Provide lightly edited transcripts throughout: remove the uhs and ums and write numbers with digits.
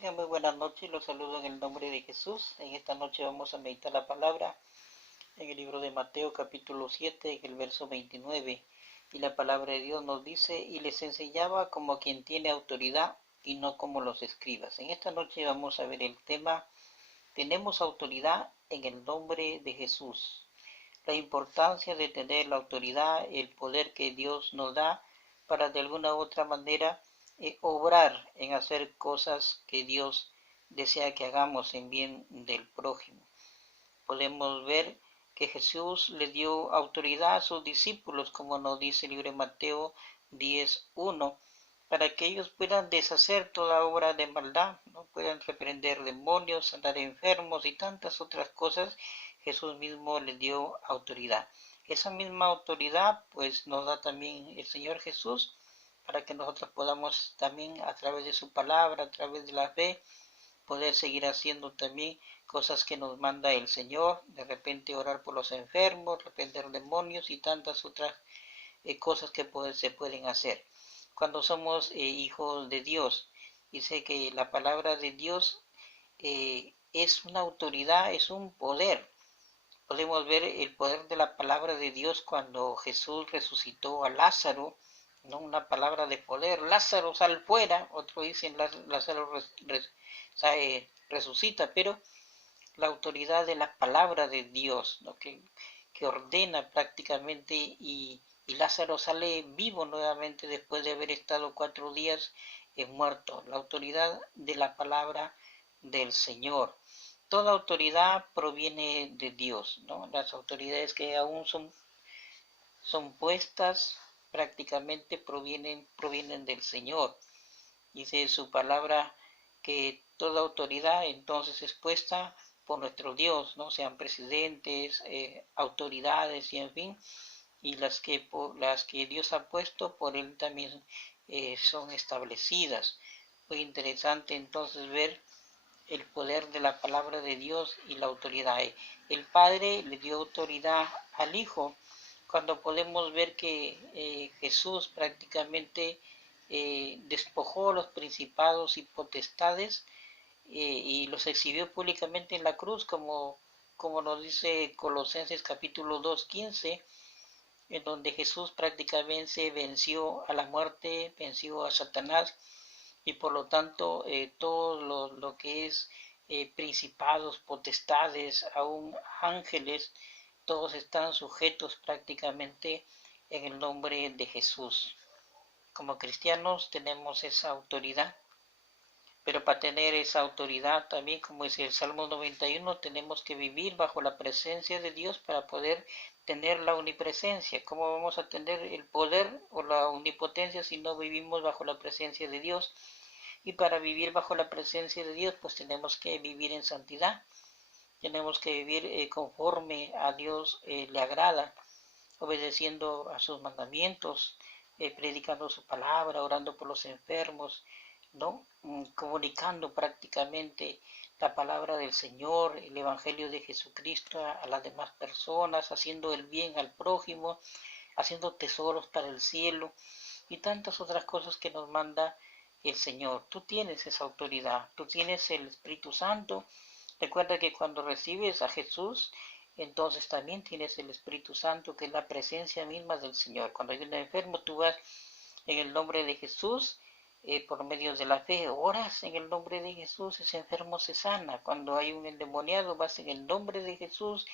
Muy buenas noches, los saludo en el nombre de Jesús. En esta noche vamos a meditar la palabra en el libro de Mateo capítulo 7, en el verso 29. Y la palabra de Dios nos dice, y les enseñaba como quien tiene autoridad y no como los escribas. En esta noche vamos a ver el tema, tenemos autoridad en el nombre de Jesús. La importancia de tener la autoridad, el poder que Dios nos da para de alguna u otra manera obrar en hacer cosas que Dios desea que hagamos en bien del prójimo. Podemos ver que Jesús le dio autoridad a sus discípulos, como nos dice el libro de Mateo 10:1, para que ellos puedan deshacer toda obra de maldad, ¿no? Puedan reprender demonios, sanar enfermos y tantas otras cosas. Jesús mismo les dio autoridad. Esa misma autoridad pues nos da también el Señor Jesús para que nosotros podamos también a través de su palabra, a través de la fe, poder seguir haciendo también cosas que nos manda el Señor, de repente orar por los enfermos, reprender demonios y tantas otras cosas que se pueden hacer. Cuando somos hijos de Dios, dice que la palabra de Dios es una autoridad, es un poder. Podemos ver el poder de la palabra de Dios cuando Jesús resucitó a Lázaro, ¿no? Una palabra de poder. Lázaro sal fuera, otro dicen Lázaro resucita, pero la autoridad de la palabra de Dios, ¿no? que ordena prácticamente y Lázaro sale vivo nuevamente después de haber estado 4 días muerto. La autoridad de la palabra del Señor. Toda autoridad proviene de Dios, ¿no? Las autoridades que aún son puestas prácticamente provienen del Señor. Dice su palabra que toda autoridad entonces es puesta por nuestro Dios, ¿no? Sean presidentes, autoridades y en fin, y las que Dios ha puesto por Él también son establecidas. Muy interesante entonces ver el poder de la palabra de Dios y la autoridad. El Padre le dio autoridad al Hijo, cuando podemos ver que Jesús prácticamente despojó los principados y potestades y los exhibió públicamente en la cruz, como nos dice Colosenses capítulo 2:15, en donde Jesús prácticamente venció a la muerte, venció a Satanás, y por lo tanto todo lo que es principados, potestades, aún ángeles, todos están sujetos prácticamente en el nombre de Jesús. Como cristianos tenemos esa autoridad, pero para tener esa autoridad también, como dice el Salmo 91, tenemos que vivir bajo la presencia de Dios para poder tener la omnipresencia. ¿Cómo vamos a tener el poder o la omnipotencia si no vivimos bajo la presencia de Dios? Y para vivir bajo la presencia de Dios, pues tenemos que vivir en santidad, tenemos que vivir conforme a Dios le agrada, obedeciendo a sus mandamientos, predicando su palabra, orando por los enfermos, ¿no? Comunicando prácticamente la palabra del Señor, el Evangelio de Jesucristo a las demás personas, haciendo el bien al prójimo, haciendo tesoros para el cielo y tantas otras cosas que nos manda el Señor. Tú tienes esa autoridad, tú tienes el Espíritu Santo. Recuerda que cuando recibes a Jesús, entonces también tienes el Espíritu Santo, que es la presencia misma del Señor. Cuando hay un enfermo, tú vas en el nombre de Jesús, por medio de la fe, oras en el nombre de Jesús, ese enfermo se sana. Cuando hay un endemoniado, vas en el nombre de Jesús,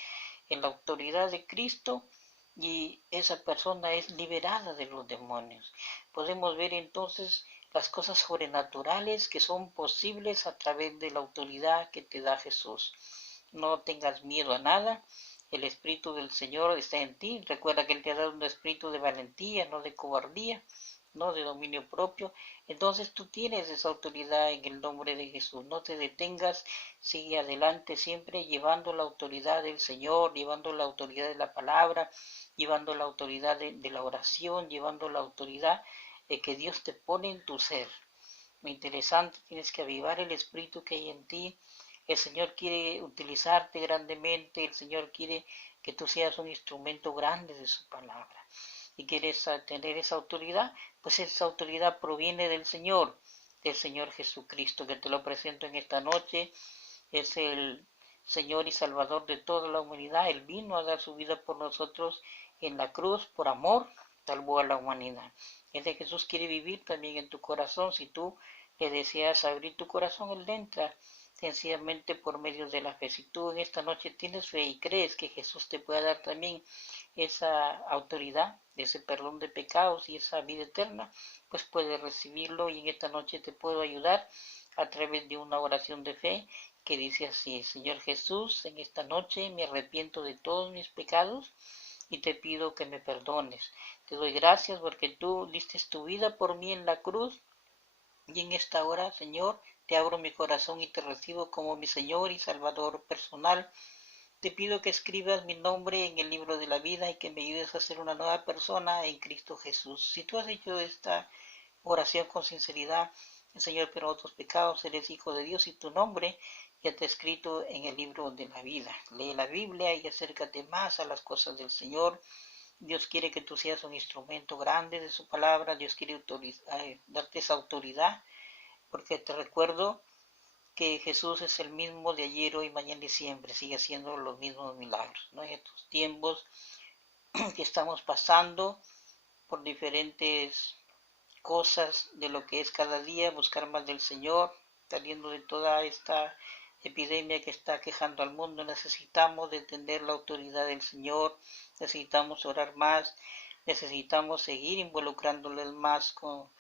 en la autoridad de Cristo, y esa persona es liberada de los demonios. Podemos ver entonces las cosas sobrenaturales que son posibles a través de la autoridad que te da Jesús. No tengas miedo a nada, el Espíritu del Señor está en ti. Recuerda que Él te ha dado un espíritu de valentía, no de cobardía, no de dominio propio. Entonces tú tienes esa autoridad en el nombre de Jesús. No te detengas, sigue adelante siempre llevando la autoridad del Señor, llevando la autoridad de la palabra, llevando la autoridad de la oración, llevando la autoridad que Dios te pone en tu ser. Muy interesante, tienes que avivar el espíritu que hay en ti. El Señor quiere utilizarte grandemente, el Señor quiere que tú seas un instrumento grande de su palabra. Y quieres tener esa autoridad, pues esa autoridad proviene del Señor. del Señor Jesucristo, que te lo presento en esta noche. Es el Señor y Salvador de toda la humanidad. Él vino a dar su vida por nosotros en la cruz, por amor, salvó a la humanidad. Ese Jesús quiere vivir también en tu corazón. Si tú le deseas abrir tu corazón, Él entra sencillamente por medio de la fe. Si tú en esta noche tienes fe y crees que Jesús te pueda dar también esa autoridad, ese perdón de pecados y esa vida eterna, pues puedes recibirlo, y en esta noche te puedo ayudar a través de una oración de fe que dice así: Señor Jesús, en esta noche me arrepiento de todos mis pecados y te pido que me perdones. Te doy gracias porque tú diste tu vida por mí en la cruz, y en esta hora, Señor, te abro mi corazón y te recibo como mi Señor y Salvador personal. Te pido que escribas mi nombre en el libro de la vida y que me ayudes a ser una nueva persona en Cristo Jesús. Si tú has hecho esta oración con sinceridad: Señor, pero otros pecados, eres hijo de Dios y tu nombre ya está escrito en el libro de la vida. Lee la Biblia y acércate más a las cosas del Señor. Dios quiere que tú seas un instrumento grande de su palabra. Dios quiere darte esa autoridad, porque te recuerdo que Jesús es el mismo de ayer, hoy, mañana y siempre. Sigue haciendo los mismos milagros, ¿no? En estos tiempos que estamos pasando por diferentes cosas de lo que es cada día, buscar más del Señor, saliendo de toda esta epidemia que está quejando al mundo, necesitamos de entender la autoridad del Señor, necesitamos orar más, necesitamos seguir involucrándoles más con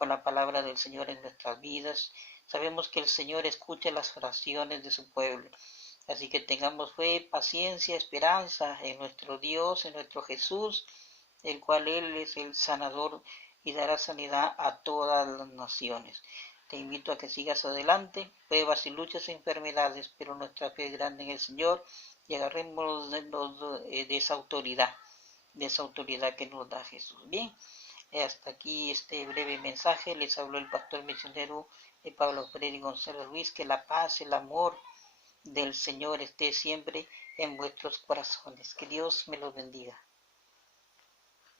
la palabra del Señor en nuestras vidas. Sabemos que el Señor escucha las oraciones de su pueblo, así que tengamos fe, paciencia, esperanza en nuestro Dios, en nuestro Jesús, el cual Él es el sanador y dará sanidad a todas las naciones. Te invito a que sigas adelante, pruebas y luchas e enfermedades, pero nuestra fe es grande en el Señor, y agarremos de esa autoridad que nos da Jesús. Bien, hasta aquí este breve mensaje. Les habló el pastor misionero Pablo Freddy González Ruiz. Que la paz, el amor del Señor esté siempre en vuestros corazones. Que Dios me los bendiga.